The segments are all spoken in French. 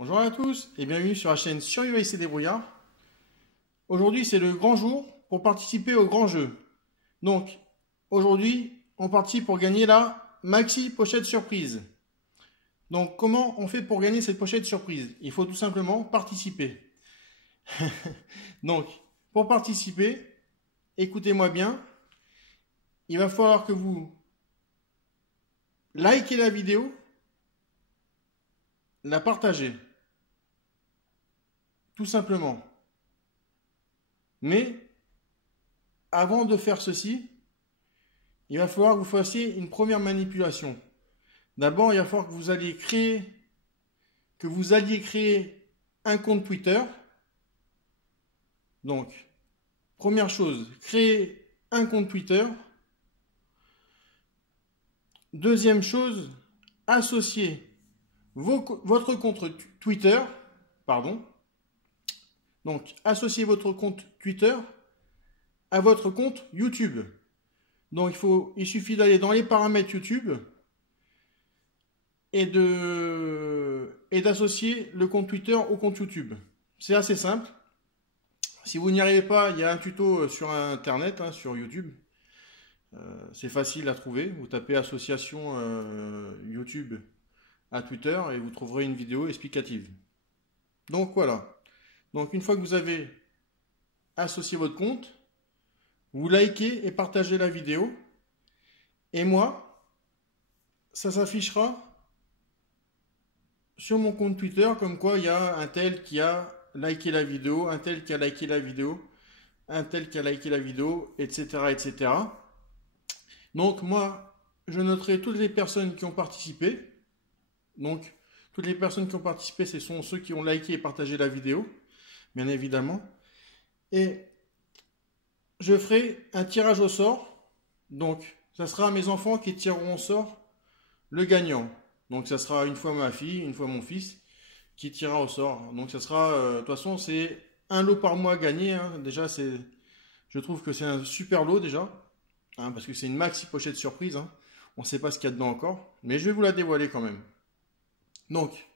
Bonjour à tous et bienvenue sur la chaîne Survivre et débrouillards. Aujourd'hui c'est le grand jour pour participer au grand jeu. Donc aujourd'hui on participe pour gagner la maxi pochette surprise. Donc comment on fait pour gagner cette pochette surprise? Il faut tout simplement participer. Donc pour participer, écoutez-moi bien, il va falloir que vous likez la vidéo, la partagez. Tout simplement. Mais avant de faire ceci, il va falloir que vous fassiez une première manipulation. D'abord, il va falloir que vous alliez créer un compte Twitter. Donc, première chose, créer un compte Twitter. Deuxième chose, associer votre compte Twitter, Donc, associez votre compte Twitter à votre compte YouTube. Donc, il suffit d'aller dans les paramètres YouTube et d'associer le compte Twitter au compte YouTube. C'est assez simple. Si vous n'y arrivez pas, il y a un tuto sur Internet, sur YouTube. C'est facile à trouver. Vous tapez association YouTube à Twitter et vous trouverez une vidéo explicative. Donc, voilà. Donc une fois que vous avez associé votre compte, vous likez et partagez la vidéo. Et moi, ça s'affichera sur mon compte Twitter comme quoi il y a un tel qui a liké la vidéo, un tel qui a liké la vidéo, un tel qui a liké la vidéo, etc. etc. Donc moi, je noterai toutes les personnes qui ont participé. Donc toutes les personnes qui ont participé, ce sont ceux qui ont liké et partagé la vidéo. Bien évidemment. Et je ferai un tirage au sort. Donc, ça sera mes enfants qui tireront au sort le gagnant. Donc, ça sera une fois ma fille, une fois mon fils qui tirera au sort. Donc, ça sera, de toute façon, c'est un lot par mois gagné. Déjà, je trouve que c'est un super lot déjà. Parce que c'est une maxi pochette surprise. On ne sait pas ce qu'il y a dedans encore. Mais je vais vous la dévoiler quand même. Donc,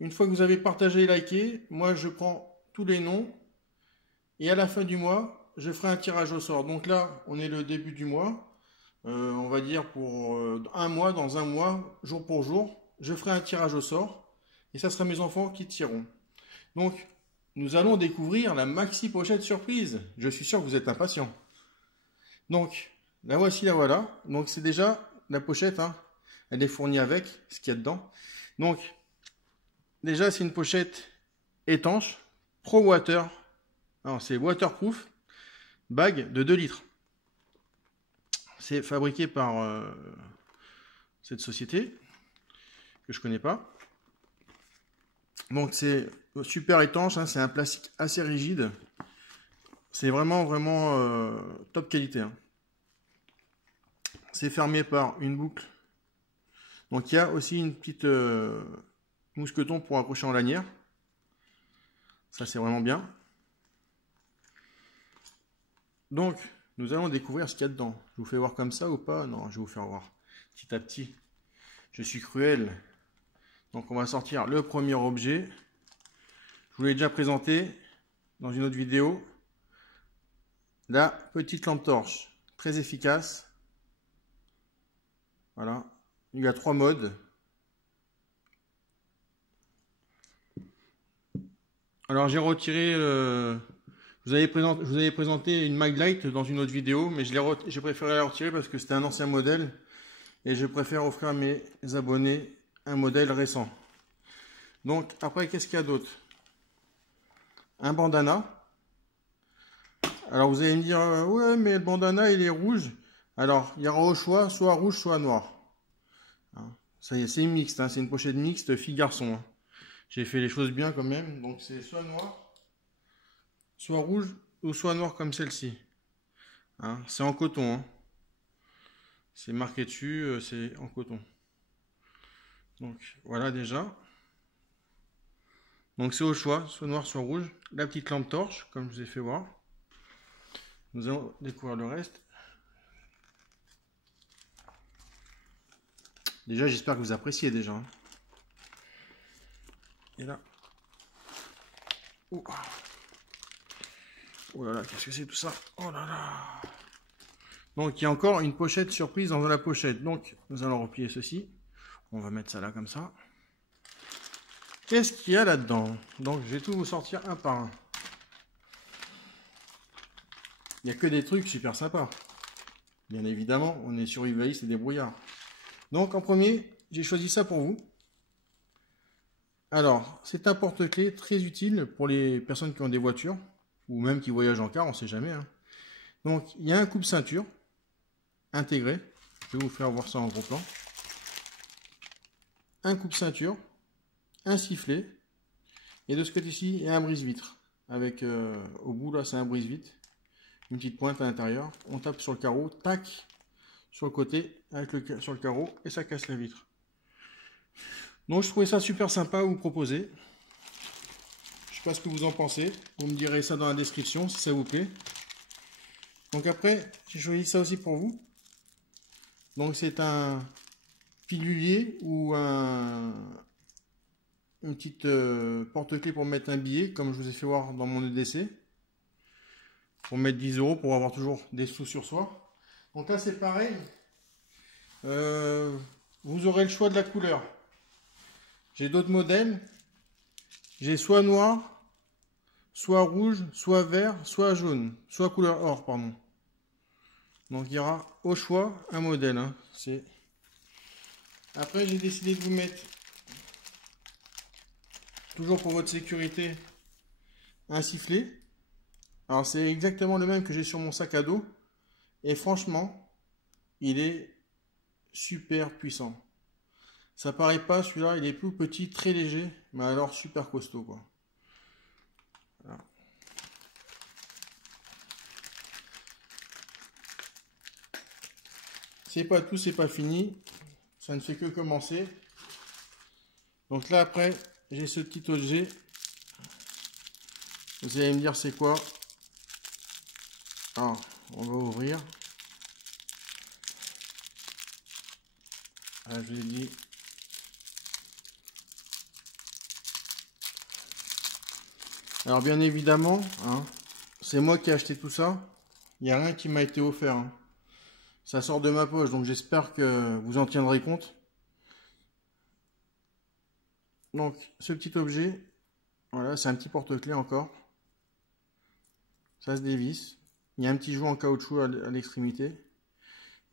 une fois que vous avez partagé et liké, moi, je prends tous les noms et à la fin du mois je ferai un tirage au sort. Donc là on est le début du mois, on va dire pour un mois, dans un mois, jour pour jour, je ferai un tirage au sort et ça sera mes enfants qui tireront. Donc nous allons découvrir la maxi pochette surprise. Je suis sûr que vous êtes impatients. Donc la voici, la voilà. Donc c'est déjà la pochette, elle est fournie avec ce qu'il y a dedans. Donc déjà c'est une pochette étanche Pro Water, alors c'est waterproof, bague de 2 litres. C'est fabriqué par cette société que je connais pas. Donc c'est super étanche, c'est un plastique assez rigide. C'est vraiment top qualité. C'est fermé par une boucle. Donc il y a aussi une petite mousqueton pour accrocher en lanière. Ça c'est vraiment bien. Donc, nous allons découvrir ce qu'il y a dedans. Je vous fais voir comme ça ou pas? Non, je vais vous faire voir petit à petit. Je suis cruel. Donc, on va sortir le premier objet. Je vous l'ai déjà présenté dans une autre vidéo. La petite lampe torche. Très efficace. Voilà. Il y a 3 modes. Alors, j'ai retiré... je vous avais présenté une Maglite dans une autre vidéo, mais j'ai préféré la retirer parce que c'était un ancien modèle et je préfère offrir à mes abonnés un modèle récent. Donc après, qu'est-ce qu'il y a d'autre? Un bandana. Alors vous allez me dire, ouais, mais le bandana il est rouge. Alors il y aura au choix, soit rouge, soit noir. Ça y est, c'est mixte, c'est une pochette mixte fille-garçon. J'ai fait les choses bien quand même, donc c'est soit noir, soit rouge ou soit noir comme celle-ci. C'est en coton. C'est marqué dessus, c'est en coton. Donc voilà déjà. Donc c'est au choix, soit noir, soit rouge. La petite lampe torche, comme je vous ai fait voir. Nous allons découvrir le reste. Déjà, j'espère que vous appréciez déjà. Et là. Oh, oh là là, qu'est-ce que c'est tout ça? Oh là là. Donc il y a encore une pochette surprise dans la pochette. Donc nous allons replier ceci. On va mettre ça là comme ça. Qu'est-ce qu'il y a là-dedans? Donc je vais tout vous sortir un par un. Il n'y a que des trucs super sympas. Bien évidemment, on est sur survivaliste et débrouillard. Donc en premier, j'ai choisi ça pour vous. Alors, c'est un porte-clés très utile pour les personnes qui ont des voitures, ou même qui voyagent en car, on ne sait jamais. Hein. Donc, il y a un coupe-ceinture intégré. Je vais vous faire voir ça en gros plan. Un coupe-ceinture, un sifflet, et de ce côté-ci, il y a un brise-vitre. Avec, au bout là, c'est un brise-vitre. Une petite pointe à l'intérieur. On tape sur le carreau, tac, sur le côté, sur le carreau, et ça casse la vitre. Donc je trouvais ça super sympa à vous proposer. Je sais pas ce que vous en pensez. Vous me direz ça dans la description si ça vous plaît. Donc après, j'ai choisi ça aussi pour vous. Donc c'est un pilulier ou une petite porte-clés pour mettre un billet, comme je vous ai fait voir dans mon EDC. Pour mettre 10 € pour avoir toujours des sous sur soi. Donc là c'est pareil. Vous aurez le choix de la couleur. J'ai d'autres modèles. J'ai soit noir, soit rouge, soit vert, soit jaune, soit couleur or, pardon. Donc il y aura au choix un modèle. Hein. Après j'ai décidé de vous mettre, toujours pour votre sécurité, un sifflet. Alors c'est exactement le même que j'ai sur mon sac à dos. Et franchement, il est super puissant. Ça paraît pas, celui-là, il est plus petit, très léger, mais alors super costaud, quoi. Voilà. C'est pas tout, c'est pas fini. Ça ne fait que commencer. Donc là, après, j'ai ce petit objet. Vous allez me dire c'est quoi? Alors, on va ouvrir. Ah, je l'ai dit. Alors bien évidemment, hein, c'est moi qui ai acheté tout ça. Il n'y a rien qui m'a été offert. Hein. Ça sort de ma poche, donc j'espère que vous en tiendrez compte. Donc ce petit objet, voilà, c'est un petit porte-clés encore. Ça se dévisse. Il y a un petit joint en caoutchouc à l'extrémité.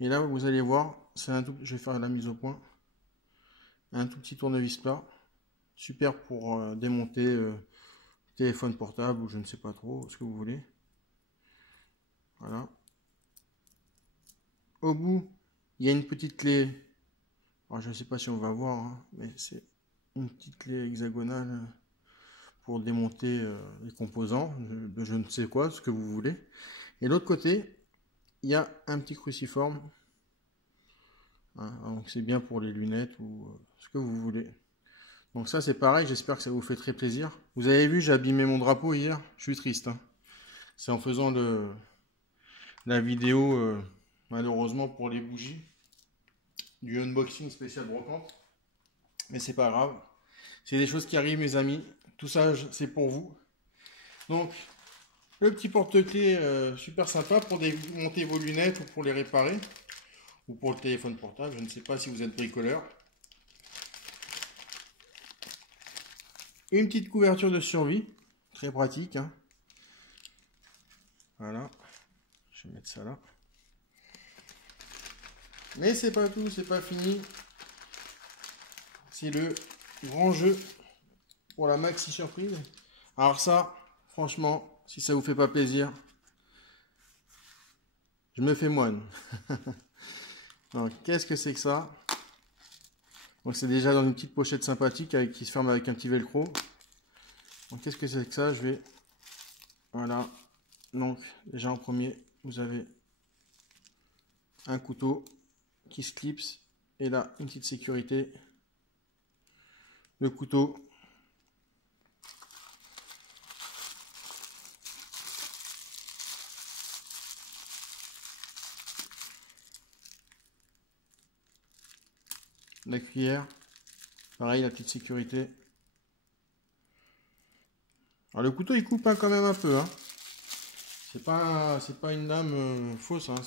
Et là, vous allez voir, c'est un tout. Je vais faire la mise au point. Un tout petit tournevis plat. Super pour démonter téléphone portable ou je ne sais pas trop ce que vous voulez. Voilà. Au bout, il y a une petite clé. Alors, je ne sais pas si on va voir, hein, mais c'est une petite clé hexagonale pour démonter les composants. Je ne sais quoi, ce que vous voulez. Et l'autre côté, il y a un petit cruciforme. Hein, donc c'est bien pour les lunettes ou ce que vous voulez. Donc ça c'est pareil, j'espère que ça vous fait très plaisir. Vous avez vu, j'ai abîmé mon drapeau hier. Je suis triste. Hein. C'est en faisant la vidéo, malheureusement pour les bougies, du unboxing spécial brocante. Mais c'est pas grave. C'est des choses qui arrivent mes amis. Tout ça c'est pour vous. Donc le petit porte-clés super sympa pour démonter vos lunettes ou pour les réparer. Ou pour le téléphone portable, je ne sais pas si vous êtes bricoleur. Une petite couverture de survie, très pratique. Hein. Voilà, je vais mettre ça là. Mais c'est pas tout, c'est pas fini. C'est le grand jeu pour la maxi surprise. Alors ça, franchement, si ça vous fait pas plaisir, je me fais moine. Donc, qu'est-ce que c'est que ça? Donc, c'est déjà dans une petite pochette sympathique qui se ferme avec un petit velcro. Donc, qu'est-ce que c'est que ça? Je vais... Voilà. Donc, déjà en premier, vous avez un couteau qui se clipse. Et là, une petite sécurité. Le couteau. La cuillère. Pareil, la petite sécurité. Alors le couteau il coupe hein, quand même un peu. Hein. C'est pas une lame fausse. Hein,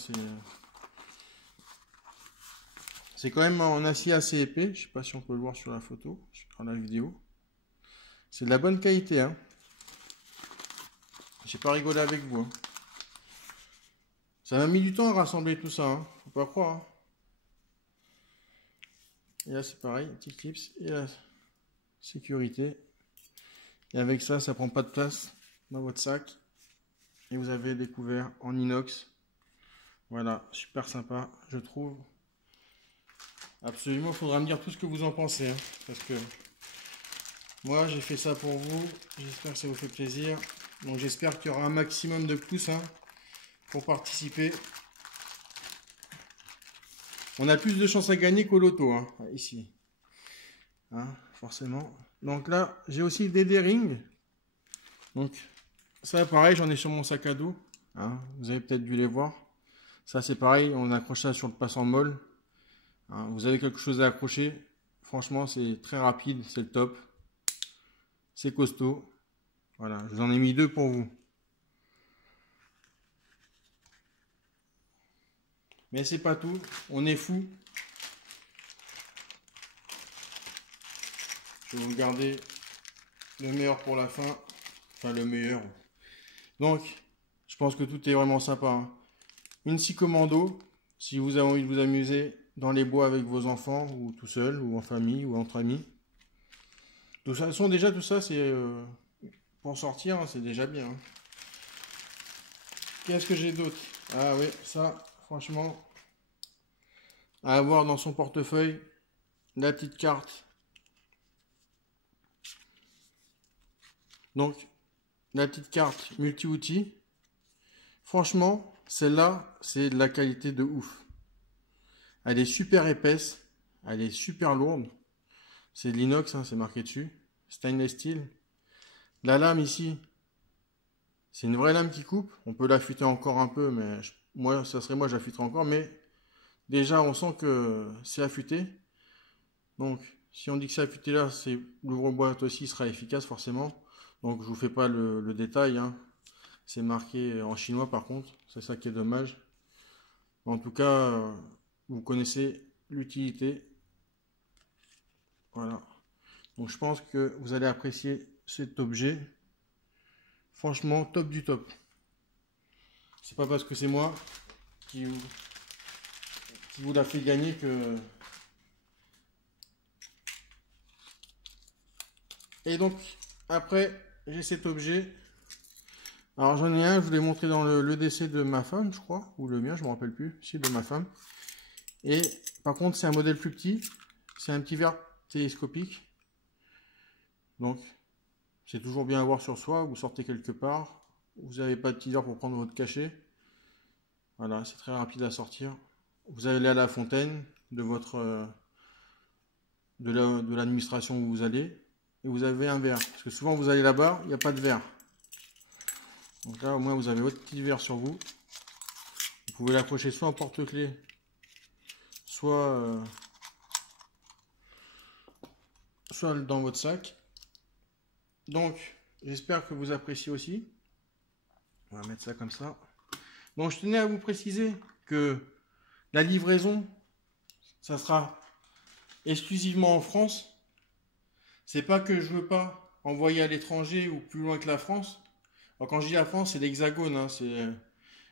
c'est quand même en acier assez épais. Je sais pas si on peut le voir sur la photo, sur la vidéo. C'est de la bonne qualité. Hein. J'ai pas rigolé avec vous. Hein. Ça m'a mis du temps à rassembler tout ça. Hein. Faut pas croire. Hein. Et là c'est pareil, petit clips et la sécurité. Et avec ça, ça prend pas de place dans votre sac. Et vous avez des couverts en inox. Voilà, super sympa, je trouve. Absolument, il faudra me dire tout ce que vous en pensez. Hein, parce que moi, j'ai fait ça pour vous. J'espère que ça vous fait plaisir. Donc j'espère qu'il y aura un maximum de pouces hein, pour participer. On a plus de chances à gagner qu'au loto, hein, ici. Hein, forcément. Donc là, j'ai aussi des D-rings. Donc, ça, pareil, j'en ai sur mon sac à dos. Hein, vous avez peut-être dû les voir. Ça, c'est pareil, on accroche ça sur le passant molle. Hein, vous avez quelque chose à accrocher. Franchement, c'est très rapide, c'est le top. C'est costaud. Voilà, je vous en ai mis 2 pour vous. Mais c'est pas tout, on est fou. Je vais vous garder le meilleur pour la fin. Enfin, le meilleur. Donc, je pense que tout est vraiment sympa. Hein. Une scie commando, si vous avez envie de vous amuser dans les bois avec vos enfants, ou tout seul, ou en famille, ou entre amis. De toute façon, déjà, tout ça, c'est pour sortir, hein, c'est déjà bien. Hein. Qu'est-ce que j'ai d'autre? Ah oui, ça, franchement, à avoir dans son portefeuille, la petite carte. Donc, la petite carte multi-outils. Franchement, celle-là, c'est de la qualité de ouf. Elle est super épaisse, elle est super lourde. C'est de l'inox, hein, c'est marqué dessus. Stainless steel. La lame ici, c'est une vraie lame qui coupe. On peut l'affûter encore un peu, mais moi, ça serait moi, j'affûterais encore. Mais déjà, on sent que c'est affûté. Donc, si on dit que c'est affûté là, l'ouvre-boîte aussi sera efficace forcément. Donc, je vous fais pas le détail. Hein. C'est marqué en chinois par contre. C'est ça qui est dommage. En tout cas, vous connaissez l'utilité. Voilà. Donc, je pense que vous allez apprécier cet objet. Franchement, top du top. C'est pas parce que c'est moi qui vous l'a fait gagner que... Et donc, après, j'ai cet objet. Alors, j'en ai un, je vous l'ai montré dans le décès de ma femme, je crois. Ou le mien, je me rappelle plus. Si, de ma femme. Et par contre, c'est un modèle plus petit. C'est un petit verre télescopique. Donc, c'est toujours bien à avoir sur soi. Vous sortez quelque part. Vous n'avez pas de teaser pour prendre votre cachet. Voilà, c'est très rapide à sortir. Vous allez à la fontaine de votre de l'administration où vous allez. Et vous avez un verre. Parce que souvent, vous allez là-bas, il n'y a pas de verre. Donc là, au moins, vous avez votre petit verre sur vous. Vous pouvez l'accrocher soit en porte-clés, soit dans votre sac. Donc, j'espère que vous appréciez aussi. On va mettre ça comme ça. Donc, je tenais à vous préciser que la livraison, ça sera exclusivement en France. C'est pas que je veux pas envoyer à l'étranger ou plus loin que la France. Alors, quand je dis la France, c'est l'Hexagone. Hein, c'est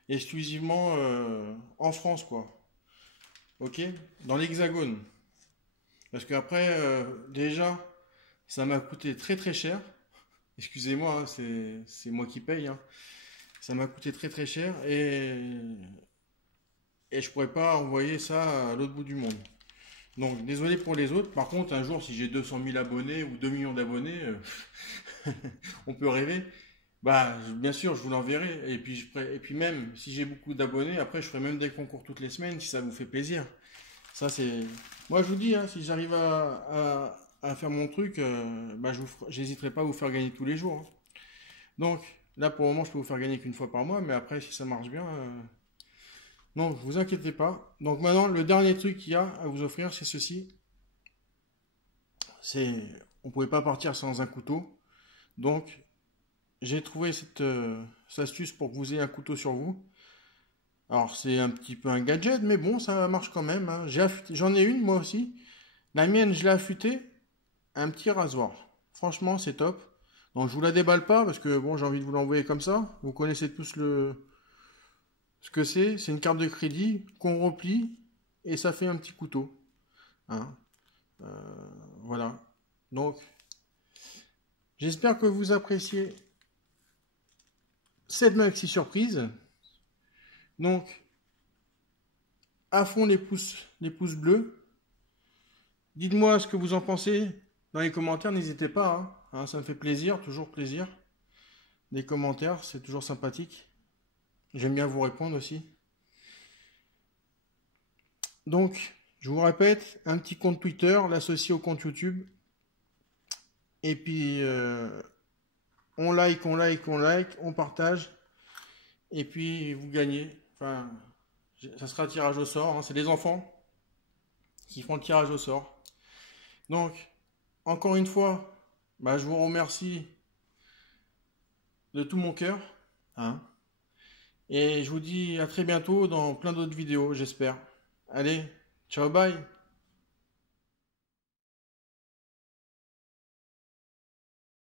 exclusivement en France, quoi. Ok? Dans l'Hexagone. Parce qu'après, déjà, ça m'a coûté très très cher. Excusez-moi, hein, c'est moi qui paye. Hein. Ça m'a coûté très très cher et je pourrais pas envoyer ça à l'autre bout du monde. Donc, désolé pour les autres. Par contre, un jour, si j'ai 200 000 abonnés ou 2 millions d'abonnés, on peut rêver. Bah, bien sûr, je vous l'enverrai. Et puis même, si j'ai beaucoup d'abonnés, après, je ferai même des concours toutes les semaines si ça vous fait plaisir. Ça, c'est... Moi, je vous dis, hein, si j'arrive à faire mon truc, bah, j'hésiterai pas à vous faire gagner tous les jours. Hein. Donc, là, pour le moment, je peux vous faire gagner qu'une fois par mois, mais après, si ça marche bien... Non, vous inquiétez pas. Donc maintenant, le dernier truc qu'il y a à vous offrir, c'est ceci. On ne pouvait pas partir sans un couteau. Donc, j'ai trouvé cette astuce pour que vous ayez un couteau sur vous. Alors c'est un petit peu un gadget, mais bon, ça marche quand même, hein. J'en ai une moi aussi. La mienne, je l'ai affûtée. Un petit rasoir. Franchement, c'est top. Donc je vous la déballe pas parce que bon, j'ai envie de vous l'envoyer comme ça. Vous connaissez tous ce que c'est. C'est une carte de crédit qu'on replie et ça fait un petit couteau. Hein. Voilà. Donc, j'espère que vous appréciez cette maxi surprise. Donc, à fond les pouces bleus. Dites-moi ce que vous en pensez dans les commentaires. N'hésitez pas. Hein, ça me fait plaisir, toujours plaisir. Des commentaires, c'est toujours sympathique. J'aime bien vous répondre aussi. Donc, je vous répète, un petit compte Twitter, l'associer au compte YouTube. Et puis, on like, on partage. Et puis, vous gagnez. Enfin, ça sera un tirage au sort. Hein. C'est les enfants qui font le tirage au sort. Donc, encore une fois, bah, je vous remercie de tout mon cœur. Hein. Et je vous dis à très bientôt dans plein d'autres vidéos, j'espère. Allez, ciao, bye!